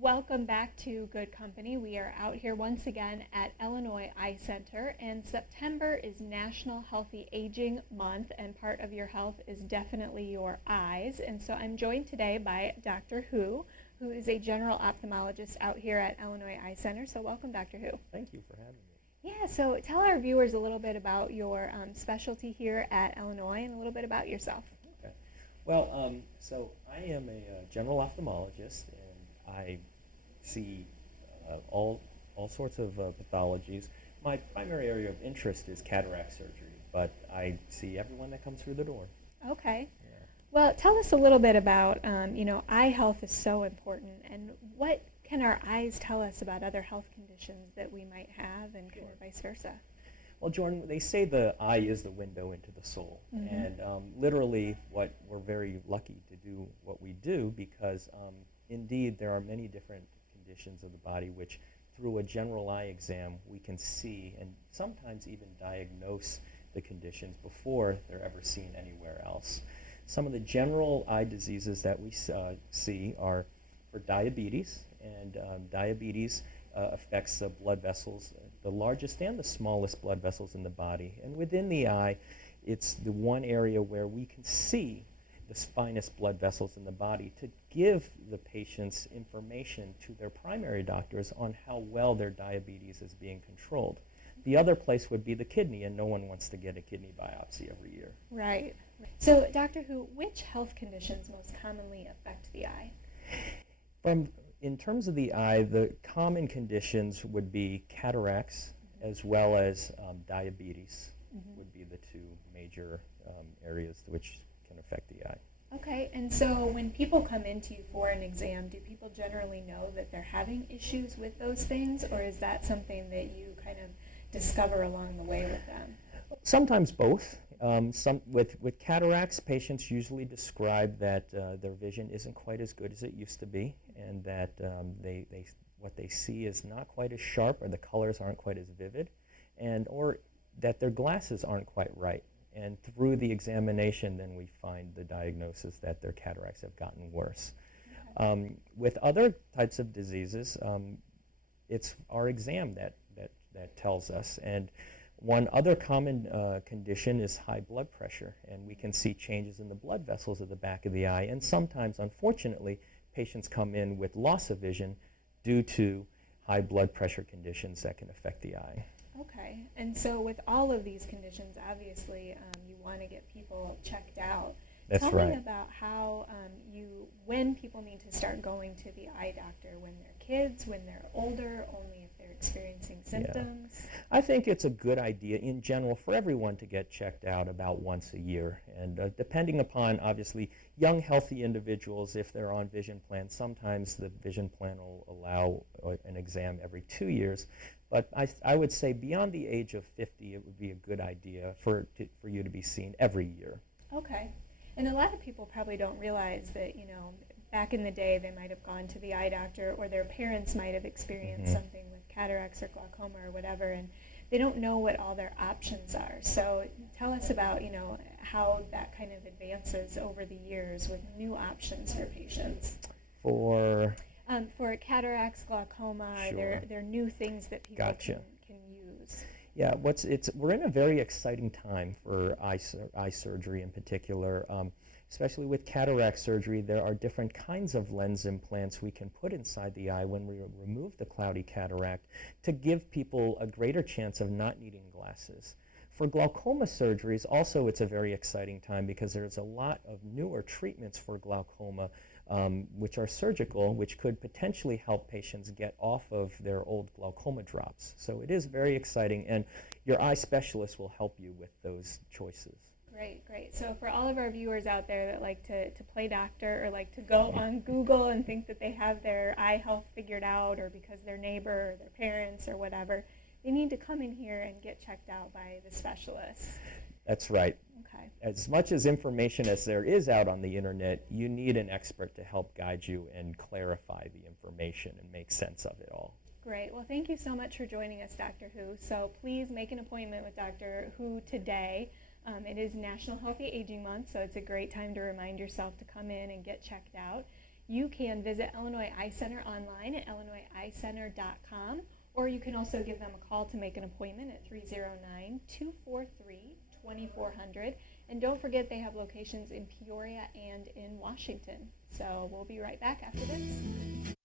Welcome back to Good Company. We are out here once again at Illinois Eye Center, and September is National Healthy Aging Month, and part of your health is definitely your eyes. And so I'm joined today by Dr. Who is a general ophthalmologist out here at Illinois Eye Center. So welcome, Dr. Who. Thank you for having me. Yeah, so tell our viewers a little bit about your specialty here at Illinois and a little bit about yourself. Okay. Well, so I am a general ophthalmologist, and I see all sorts of pathologies. My primary area of interest is cataract surgery, but I see everyone that comes through the door. Okay. Yeah. Well, tell us a little bit about, eye health is so important, and what can our eyes tell us about other health conditions that we might have, and kind of vice versa? Well, Jordan, they say the eye is the window into the soul, and literally we're very lucky to do what we do because indeed there are many different conditions of the body which through a general eye exam we can see and sometimes even diagnose the conditions before they're ever seen anywhere else. Some of the general eye diseases that we see are for diabetes, and diabetes affects the blood vessels, the largest and the smallest blood vessels in the body. And within the eye, it's the one area where we can see the finest blood vessels in the body to give the patients information to their primary doctors on how well their diabetes is being controlled. The other place would be the kidney, and no one wants to get a kidney biopsy every year. Right. So, Dr. Who, which health conditions most commonly affect the eye? In terms of the eye, the common conditions would be cataracts as well as diabetes would be the two major areas which can affect the eye. Okay, and so when people come into you for an exam, do people generally know that they're having issues with those things, or is that something that you kind of discover along the way with them? Sometimes both. With cataracts, patients usually describe that their vision isn't quite as good as it used to be, and that what they see is not quite as sharp, or the colors aren't quite as vivid, or that their glasses aren't quite right. And through the examination, then we find the diagnosis that their cataracts have gotten worse. Okay. With other types of diseases, it's our exam that tells us. And one other common condition is high blood pressure, and we can see changes in the blood vessels at the back of the eye. And sometimes, unfortunately, patients come in with loss of vision due to high blood pressure conditions that can affect the eye. Okay, and so with all of these conditions, obviously, you want to get people checked out. That's Tell right. me about how when people need to start going to the eye doctor, when they're kids, when they're older, only if they're experiencing symptoms. Yeah. I think it's a good idea in general for everyone to get checked out about once a year. And depending upon, obviously, young, healthy individuals, if they're on vision plans, sometimes the vision plan will allow an exam every 2 years. But I would say beyond the age of 50, it would be a good idea for you to be seen every year. Okay. And a lot of people probably don't realize that, back in the day they might have gone to the eye doctor, or their parents might have experienced something with cataracts or glaucoma or whatever, and they don't know what all their options are. So tell us about, how that kind of advances over the years with new options for patients. For cataracts, glaucoma, Sure. they're new things that people Gotcha. can use. Yeah, we're in a very exciting time for eye surgery in particular. Especially with cataract surgery, there are different kinds of lens implants we can put inside the eye when we remove the cloudy cataract to give people a greater chance of not needing glasses. For glaucoma surgeries, also it's a very exciting time because there's a lot of newer treatments for glaucoma which are surgical, which could potentially help patients get off of their old glaucoma drops. So it is very exciting, and your eye specialist will help you with those choices. Great, great. So for all of our viewers out there that like to play doctor, or like to go on Google and think that they have their eye health figured out, or because their neighbor or their parents or whatever, they need to come in here and get checked out by the specialist. That's right. Okay. As much as information as there is out on the internet, you need an expert to help guide you and clarify the information and make sense of it all. Great. Well, thank you so much for joining us, Dr. Who. So please make an appointment with Dr. Who today. It is National Healthy Aging Month, so it's a great time to remind yourself to come in and get checked out. you can visit Illinois Eye Center online at illinoiseyecenter.com, or you can also give them a call to make an appointment at 309-243-2400. And don't forget they have locations in Peoria and in Washington. So we'll be right back after this.